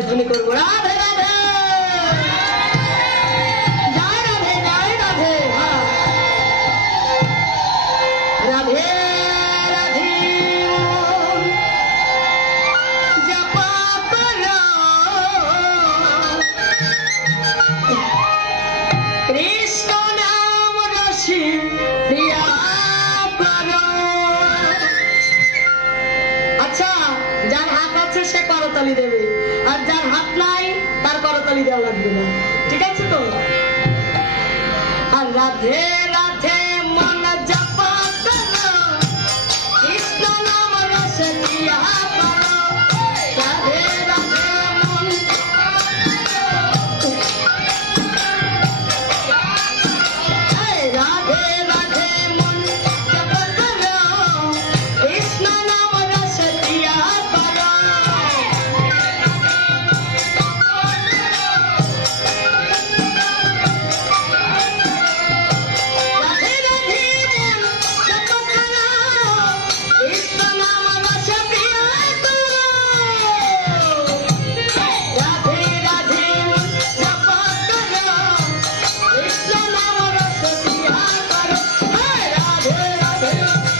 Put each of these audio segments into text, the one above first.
জয় ধ্বনি করবো। রাধে রাধে, জয় রাধে, জয় রাধে, রাধে রাধে জপা করো কৃষ্ণ নাম রসি প্রিয়া করো। আচ্ছা, যার হাত আছে সে করতালি দেবে, আর যার হাত নাই তার করতালি দেওয়া লাগবে না, ঠিক আছে তো? আর রাধে রাধে মন জপা করো কৃষ্ণ নাম রস প্রিয়া করো। রাধে রাধে মন, রাধে রাধে মন জপা করো কৃষ্ণ নাম রস প্রিয়া করো। রাধে রাধে মন জপা করো কৃষ্ণ নাম রস প্রিয়া করো। রাধে রাধে মন জপা করো কৃষ্ণ নাম রস প্রিয়া করো। রাধে রাধে রাধে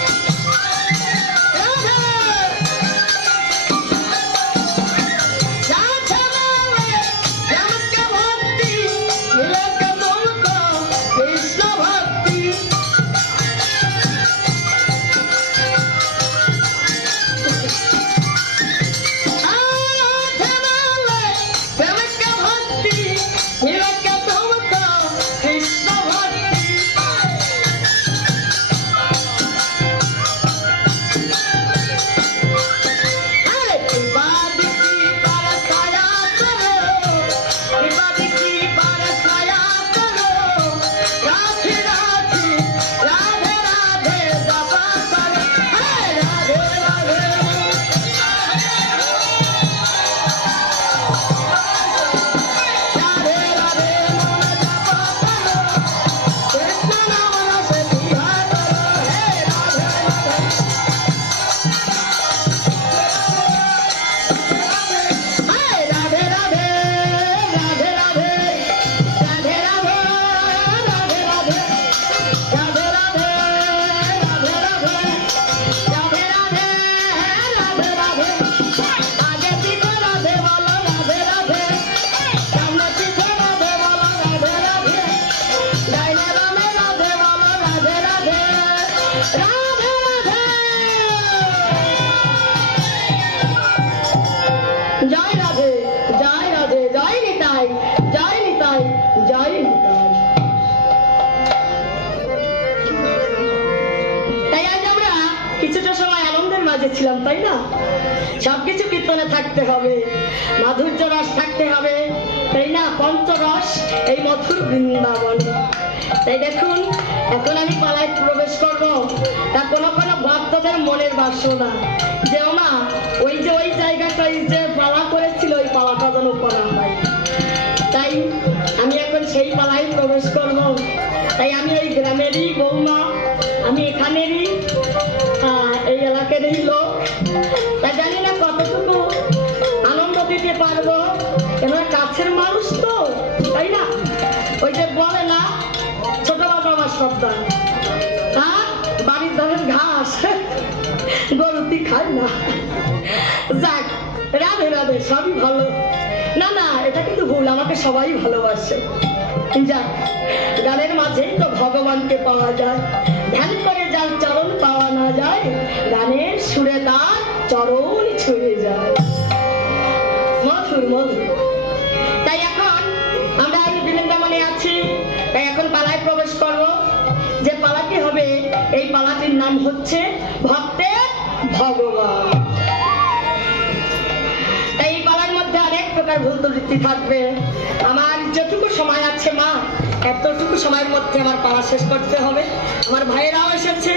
জয় রাধে, জয় রাধে, জয় নিতাই, জয় নিতাই, জয় নিতাই। তাই আজ আমরা কিছুটা সময় আনন্দের মাঝে ছিলাম, তাই না? সবকিছু কীর্তনে থাকতে হবে, মাধুর্য রস থাকতে হবে, তাই না? পঞ্চরস এই মধুর বৃন্দাবনে। তাই দেখুন, এখন আমি পালায় প্রবেশ করবো। তা কোনো কোনো ভক্তদের মনের বাসনা যে মা ওই যে ওই জায়গাটাই যে পালা করেছিল ওই পালাটা যেন করা হয়, তাই আমি এখন সেই পালায় প্রবেশ করব। তাই আমি ওই গ্রামেরই বৌমা, আমি এখানেরই এই এলাকারই লোক, তাই জানি না কতটুকু আনন্দ দিতে পারবো, কেন কাছের মানুষ তো, তাই না? ওই যে বলে না ছোট বাবা আমার সন্তান, তার বাড়ির ধারের ঘাস গরুটি খায় না। যাক, রাধে রাধে, সবই ভালো। না না, এটা কিন্তু ভুল, আমাকে সবাই ভালোবাসে। যাক, গানের মাঝেই তো ভগবানকে পাওয়া যায়। ধ্যান করে যার চরণ পাওয়া না যায়, গানের সুরে তার চরণ ছুঁয়ে যায়। মধুর মধুর। তাই এখন আমরা এই বৃন্দাবনে আছি, তাই এখন পালায় প্রবেশ করব। যে পালাটি হবে, এই পালাটির নাম হচ্ছে ভক্তের ভগবান। তাই এই পালার মধ্যে অনেক প্রকার ভুল ত্রুটি থাকবে। আমার যেটুকু সময় আছে মা, এতটুকু সময়ের মধ্যে আমার পালা শেষ করতে হবে। আমার ভাইয়েরাও এসেছে,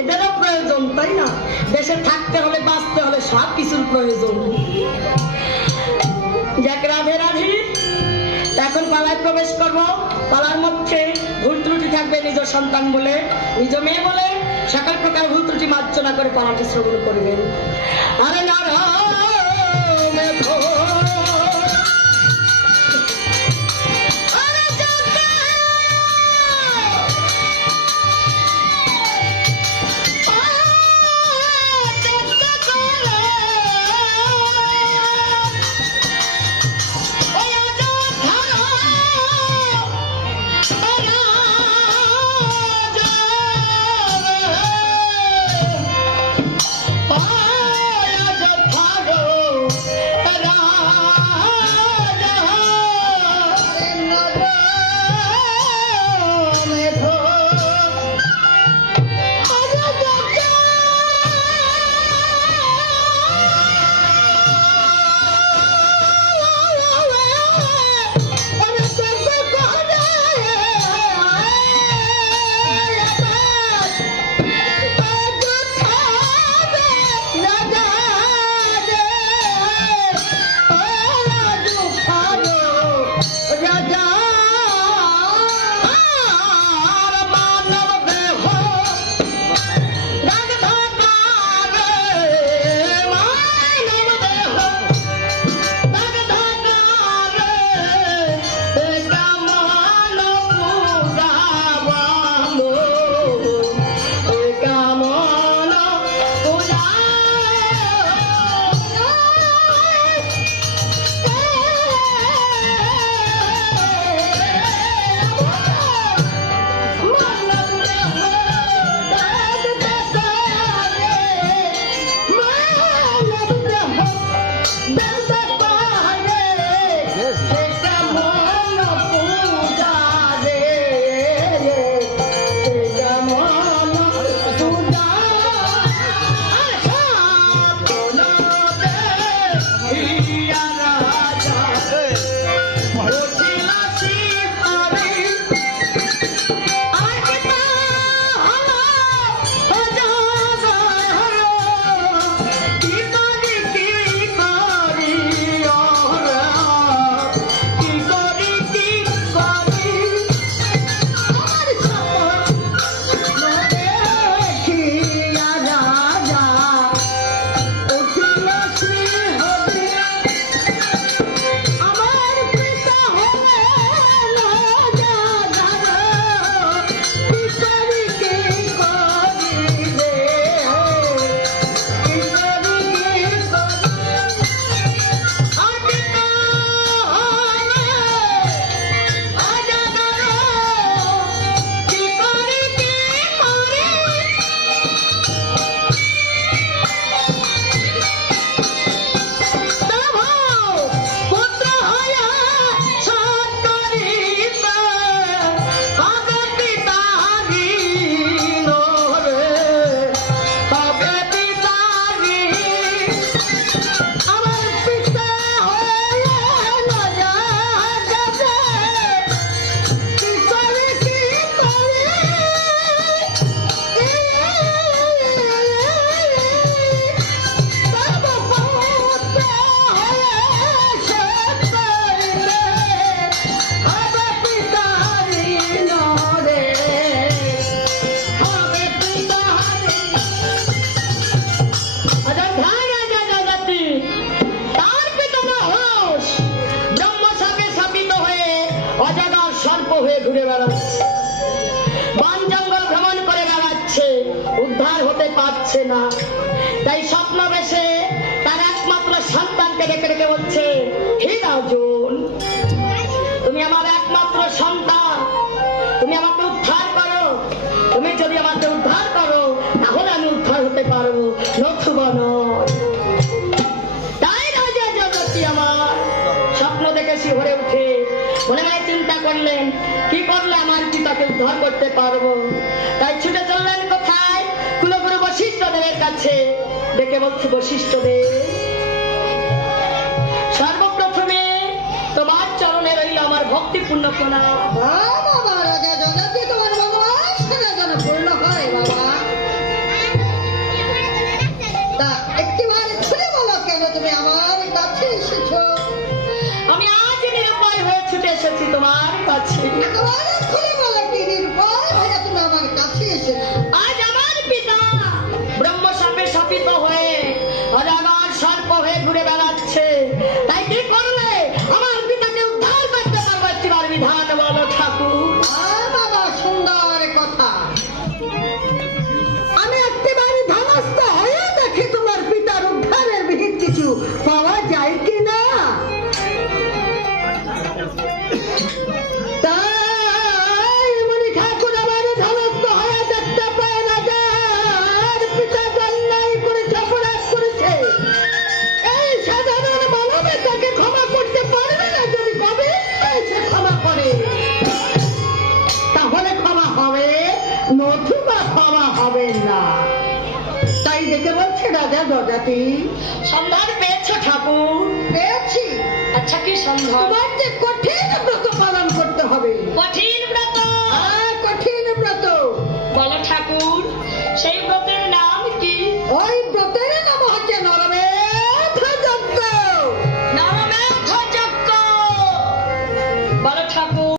এদেরও প্রয়োজন, তাই না? দেশে থাকতে হলে, বাঁচতে হলে সব কিছুর প্রয়োজন। যাক, রাধে রাধে। এখন পালায় প্রবেশ করব। পালার মধ্যে ভুল ত্রুটি থাকবে, নিজ সন্তান বলে, নিজ মেয়ে বলে সকল প্রকার ভুল ত্রুটি মার্জনা করে পালাটি শ্রবণ করবেন। আরে নারায়ণ ঘুরে বেড়াচ্ছে, বন জঙ্গল ভ্রমণ করে বেড়াচ্ছে, উদ্ধার হতে পারছে না। তাই স্বপ্ন বেশে তার একমাত্র সন্তানকে ডেকে ডেকে বলছে, হে রাজন, তুমি আমার একমাত্র সন্তান, তুমি আমাকে উদ্ধার করো। তুমি যদি আমাকে উদ্ধার করো তাহলে আমি উদ্ধার হতে পারবো, নতুবা নয়। তাই রাজা জগতী আমার স্বপ্ন দেখে শিহরে উঠে মনে মনে চিন্তা করলেন, কি করলে আমার পিতাকে উদ্ধার করতে পারবো। তাই ছুটে চললেন কোথায়? কুলগুরু বশিষ্ঠ দেবের কাছে। ডেকে বলছি, বশিষ্ঠ দেব, সর্বপ্রথমে তোমার চরণে রইল আমার ভক্তিপূর্ণ প্রণাম। বাবা রাজা জগতে তোমার ভগবান সেটা যেন পূর্ণ হয় বাবা। তা একটিবার খুলে বলো, কেন তুমি আমার কাছে এসেছো? আমি আজ নিরুপায় হয়ে ছুটে এসেছি তোমার কাছে। একেবারে খুলে বলো, কি নির্ভয় হয়ে তুমি আমার কাছে এসেছো? আজ আমার পিতা ব্রহ্ম সাপে শাপিত হয়ে অজাগর সর্প হয়ে ঘুরে বেড়াচ্ছে। তাই কি করলে আমার পিতাকে উদ্ধার করতে পারবো? একটিবার বিধান বলো ঠাকুর। বাবা সুন্দর কথা। আমি একটিবার ধানস্থ হয়ে দেখি তোমার পিতার উদ্ধারের বিহিত কিছু পাওয়া যায় কিনা। তাই মনি ঠাকুর আবার ধানস্থ হয়ে দেখতে পায় রাজার পিতা অন্যায় করেছে, অপরাধ করেছে। এই সাধারণ মানবে তাকে ক্ষমা করতে পারবে না। যদি কবে সে ক্ষমা করে তাহলে ক্ষমা হবে, নতুবা ক্ষমা হবে না। তাই দেখে বলছে রাজা জজাতি, সন্ধান পেয়েছো ঠাকুর? পেয়েছি। আচ্ছা, কি সন্ধান? তোমার যে কঠিন ব্রত পালন করতে হবে। কঠিন ব্রত? কঠিন ব্রত। বলো ঠাকুর, সেই ব্রতের নাম কি? ওই ব্রতের নাম হচ্ছে নরমেধ যজ্ঞ। নরমেধ যজ্ঞ। বলো ঠাকুর।